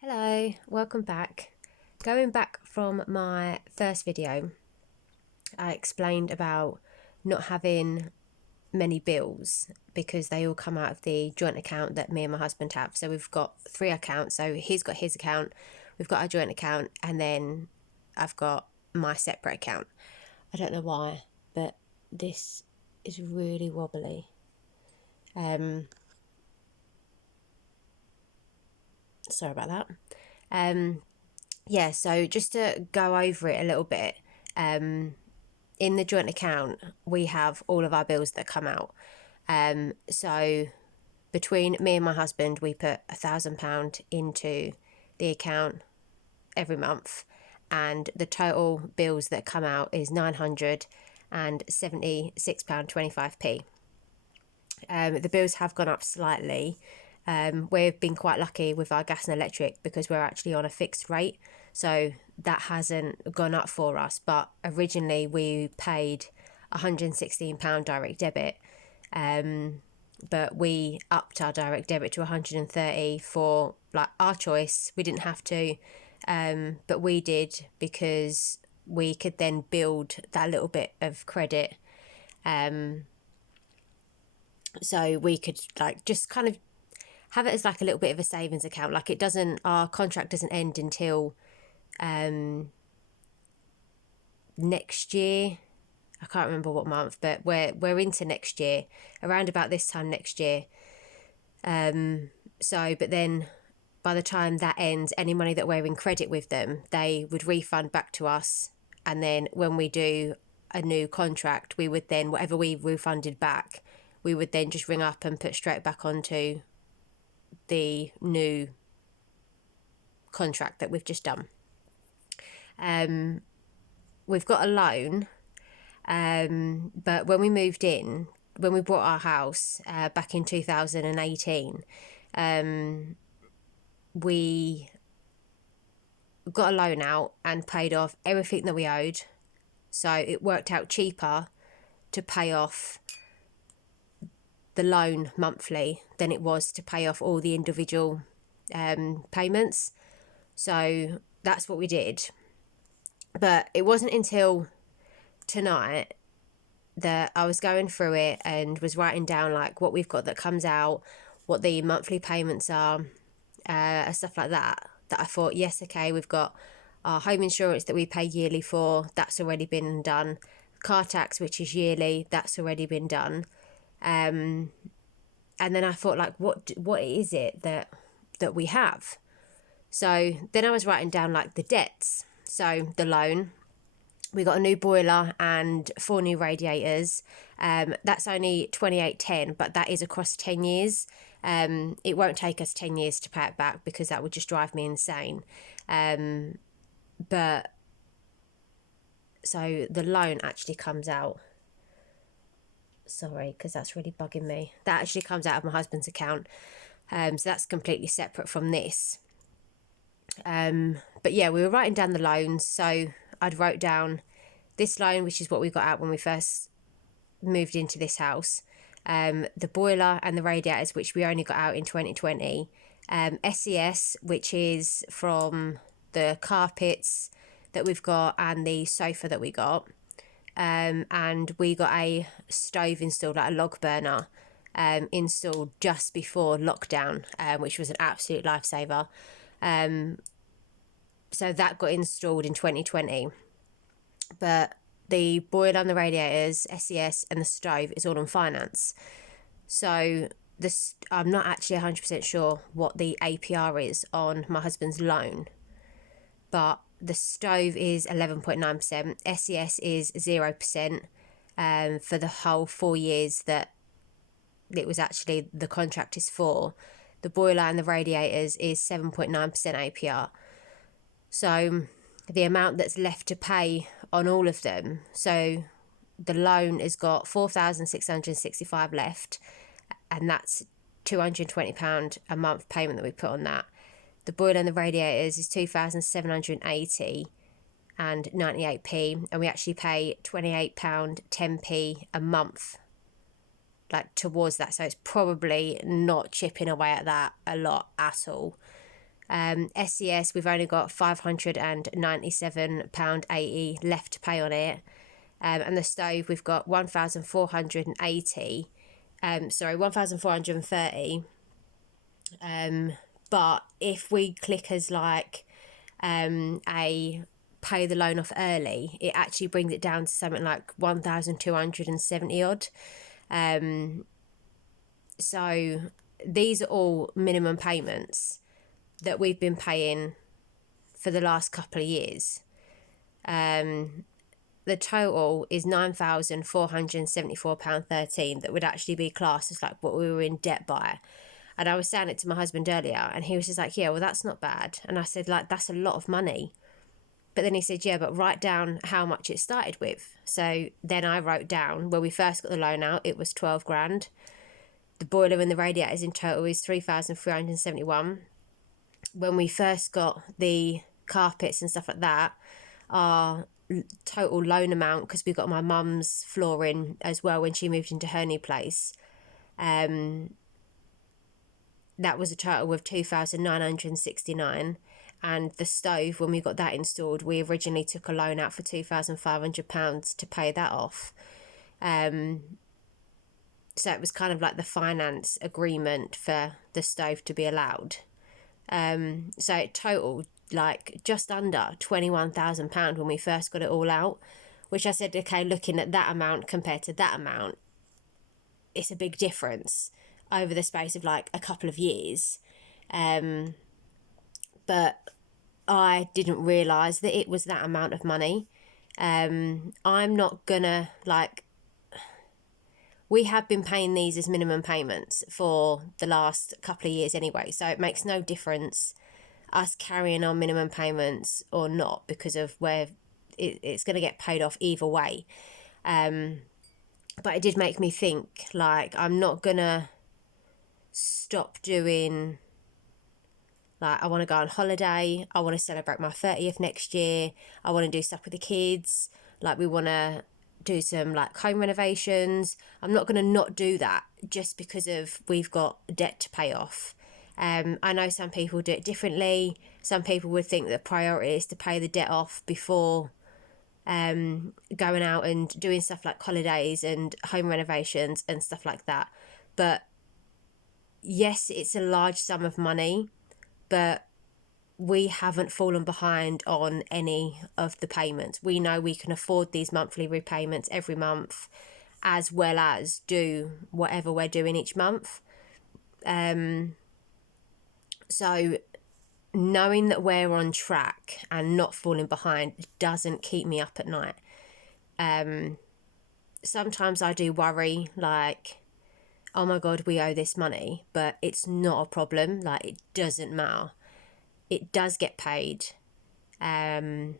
Hello, welcome back. Going back from my first video, I explained about not having many bills because they all come out of the joint account that me and my husband have. So we've got 3 accounts. So he's got his account, we've got our joint account, and then I've got my separate account. I don't know why, but this is really wobbly. Sorry about that. Yeah, so just to go over it a little bit, in the joint account, we have all of our bills that come out. So between me and my husband, we put £1,000 into the account every month, and the total bills that come out is £976.25p. The bills have gone up slightly. We've been quite lucky with our gas and electric because we're actually on a fixed rate, so that hasn't gone up for us. But originally we paid £116 direct debit, but we upped our direct debit to £130 for like our choice. We didn't have to, but we did because we could then build that little bit of credit. So we could like just kind of have it as like a little bit of a savings account. Like our contract doesn't end until next year. I can't remember what month, but we're into next year, around about this time next year. But then by the time that ends, any money that we're in credit with them, they would refund back to us. And then when we do a new contract, we would then, whatever we refunded back, we would then just ring up and put straight back onto the new contract that we've just done. We've got a loan, but when we moved in, when we bought our house back in 2018, we got a loan out and paid off everything that we owed. So it worked out cheaper to pay off the loan monthly than it was to pay off all the individual payments. So that's what we did. But it wasn't until tonight that I was going through it and was writing down like what we've got that comes out, what the monthly payments are, stuff like that I thought, yes, okay, we've got our home insurance that we pay yearly for, that's already been done. Car tax, which is yearly, that's already been done. And then I thought, like, what is it that we have? So then I was writing down like the debts. So the loan, we got a new boiler and 4 new radiators. That's only 28.10, but that is across 10 years. It won't take us 10 years to pay it back because that would just drive me insane. But so the loan actually comes out. Sorry, because that's really bugging me. That actually comes out of my husband's account. So that's completely separate from this. But yeah, we were writing down the loans. So I'd wrote down this loan, which is what we got out when we first moved into this house. The boiler and the radiators, which we only got out in 2020. SES, which is from the carpets that we've got and the sofa that we got. And we got a stove installed, like a log burner, installed just before lockdown, which was an absolute lifesaver. So that got installed in 2020. But the boiler and the radiators, SES, and the stove is all on finance. So I'm not actually 100% sure what the APR is on my husband's loan, but the stove is 11.9%, SES is 0% for the whole 4 years that it was actually the contract is for. The boiler and the radiators is 7.9% APR. So the amount that's left to pay on all of them, so the loan has got £4,665 left, and that's £220 a month payment that we put on that. The boiler and the radiators is £2,780 and 98p, and we actually pay £28.10p a month like towards that, so it's probably not chipping away at that a lot at all. SES, we've only got £597.80 left to pay on it. And the stove, we've got 1,430. But if we click as like a pay the loan off early, it actually brings it down to something like 1,270 odd. So these are all minimum payments that we've been paying for the last couple of years. The total is £9,474.13 that would actually be classed as like what we were in debt by. And I was saying it to my husband earlier, and he was just like, yeah, well, that's not bad. And I said, like, that's a lot of money. But then he said, yeah, but write down how much it started with. So then I wrote down, when we first got the loan out, it was 12 grand. The boiler and the radiators in total is 3,371. When we first got the carpets and stuff like that, our total loan amount, because we got my mum's flooring as well when she moved into her new place, that was a total of 2,969. And the stove, when we got that installed, we originally took a loan out for £2,500 to pay that off. So it was kind of like the finance agreement for the stove to be allowed. So it totaled like just under £21,000 when we first got it all out, which I said, okay, looking at that amount compared to that amount, it's a big difference over the space of like a couple of years. But I didn't realise that it was that amount of money. I'm not gonna like, we have been paying these as minimum payments for the last couple of years anyway, so it makes no difference us carrying on minimum payments or not, because of where it's going to get paid off either way. But it did make me think, like, I'm not gonna stop doing, like, I want to go on holiday, I want to celebrate my 30th next year, I want to do stuff with the kids, like we want to do some like home renovations. I'm not going to not do that just because of we've got debt to pay off. I know some people do it differently. Some people would think the priority is to pay the debt off before going out and doing stuff like holidays and home renovations and stuff like that. But yes, it's a large sum of money, but we haven't fallen behind on any of the payments. We know we can afford these monthly repayments every month, as well as do whatever we're doing each month. So knowing that we're on track and not falling behind doesn't keep me up at night. Sometimes I do worry, like, oh my God, we owe this money, but it's not a problem. Like, it doesn't matter. It does get paid. And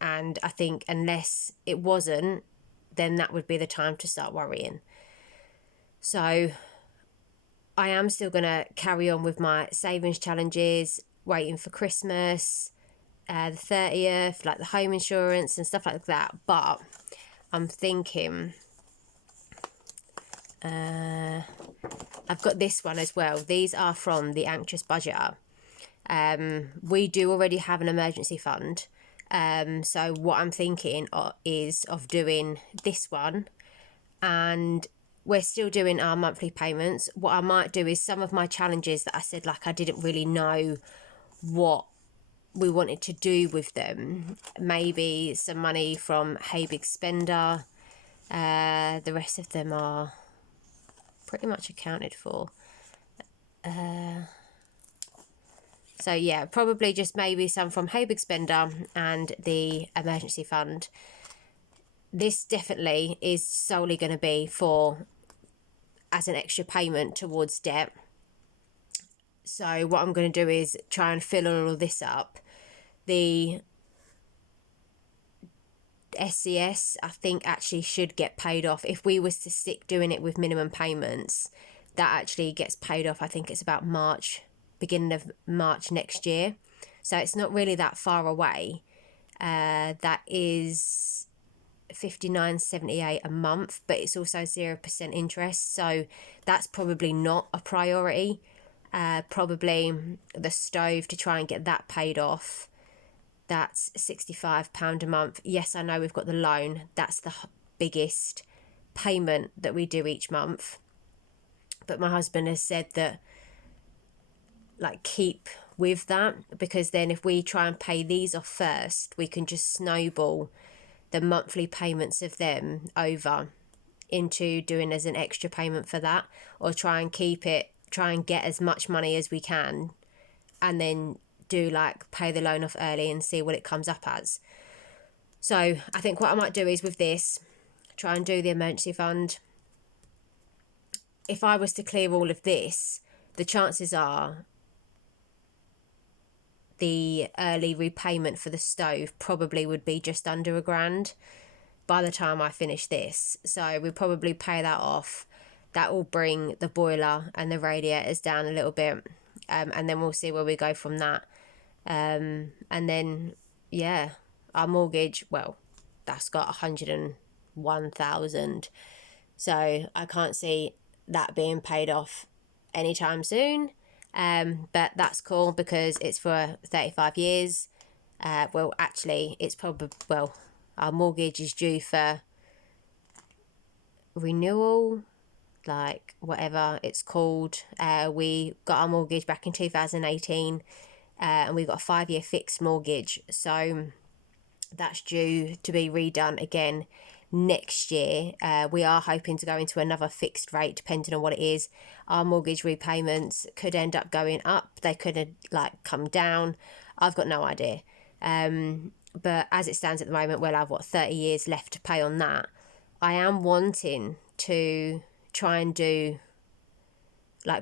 I think unless it wasn't, then that would be the time to start worrying. So I am still going to carry on with my savings challenges, waiting for Christmas, the 30th, like the home insurance and stuff like that. But I'm thinking, I've got this one as well. These are from the Anxious Budgeter. We do already have an emergency fund. So what I'm thinking is of doing this one, and we're still doing our monthly payments. What I might do is some of my challenges that I said, like, I didn't really know what we wanted to do with them. Maybe some money from Hey Big Spender. The rest of them are pretty much accounted for. So yeah, probably just maybe some from Hey Big Spender and the emergency fund. This definitely is solely going to be for as an extra payment towards debt. So what I'm going to do is try and fill all of this up. The SCS, I think, actually should get paid off. If we was to stick doing it with minimum payments, that actually gets paid off. I think it's about March, beginning of March next year. So it's not really that far away. That is $59.78 a month, but it's also 0% interest. So that's probably not a priority. probably the stove to try and get that paid off. That's £65 a month. Yes, I know we've got the loan. That's the biggest payment that we do each month. But my husband has said that, like, keep with that, because then if we try and pay these off first, we can just snowball the monthly payments of them over into doing as an extra payment for that, or try and get as much money as we can, and then do like pay the loan off early and see what it comes up as. So I think what I might do is with this, try and do the emergency fund. If I was to clear all of this, the chances are the early repayment for the stove probably would be just under £1,000 by the time I finish this. So we'll probably pay that off. That will bring the boiler and the radiators down a little bit, and then we'll see where we go from that. And then, yeah, our mortgage, well, that's got 101,000. So I can't see that being paid off anytime soon. But that's cool because it's for 35 years. Well, actually, it's probably, well, our mortgage is due for renewal, like whatever it's called. We got our mortgage back in 2018, and we got a 5-year fixed mortgage. So that's due to be redone again next year. We are hoping to go into another fixed rate depending on what it is. Our mortgage repayments could end up going up. They could come down. I've got no idea. But as it stands at the moment, we'll have 30 years left to pay on that. I am wanting to try and do,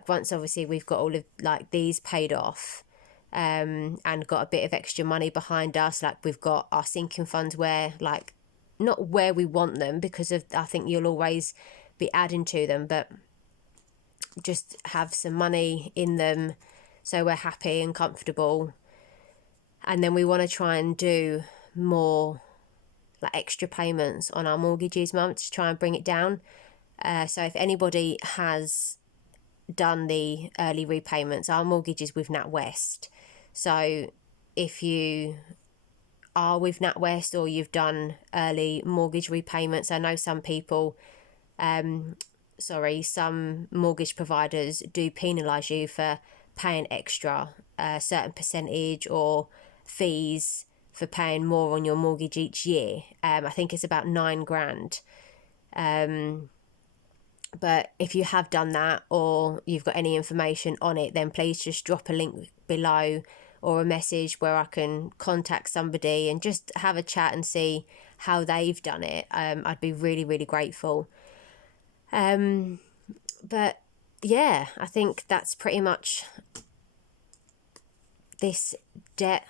once obviously we've got all of these paid off, and got a bit of extra money behind us, we've got our sinking funds where not where we want them, because of I think you'll always be adding to them, but just have some money in them so we're happy and comfortable. And then we want to try and do more extra payments on our mortgage each month to try and bring it down. So if anybody has done the early repayments, our mortgage is with NatWest. So if you are with NatWest or you've done early mortgage repayments, I know some people, some mortgage providers do penalise you for paying extra, a certain percentage or fees for paying more on your mortgage each year. I think it's about £9,000. But if you have done that or you've got any information on it, then please just drop a link below or a message where I can contact somebody and just have a chat and see how they've done it. I'd be really, really grateful. But yeah, I think that's pretty much this debt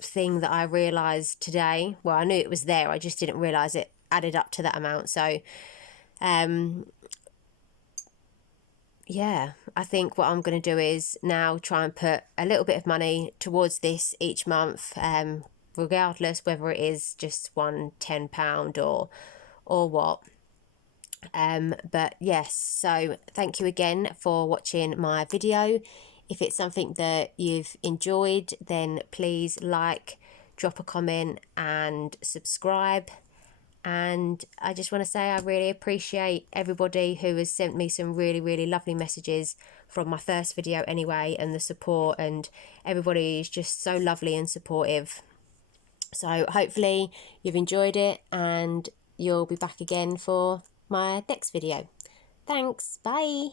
thing that I realised today. Well, I knew it was there, I just didn't realise it added up to that amount. So yeah, I think what I'm going to do is now try and put a little bit of money towards this each month, regardless whether it is just £10 or what. But yes, so thank you again for watching my video. If it's something that you've enjoyed, then please drop a comment and subscribe. And I just want to say I really appreciate everybody who has sent me some really, really lovely messages from my first video anyway, and the support, and everybody is just so lovely and supportive. So hopefully you've enjoyed it and you'll be back again for my next video. Thanks, bye.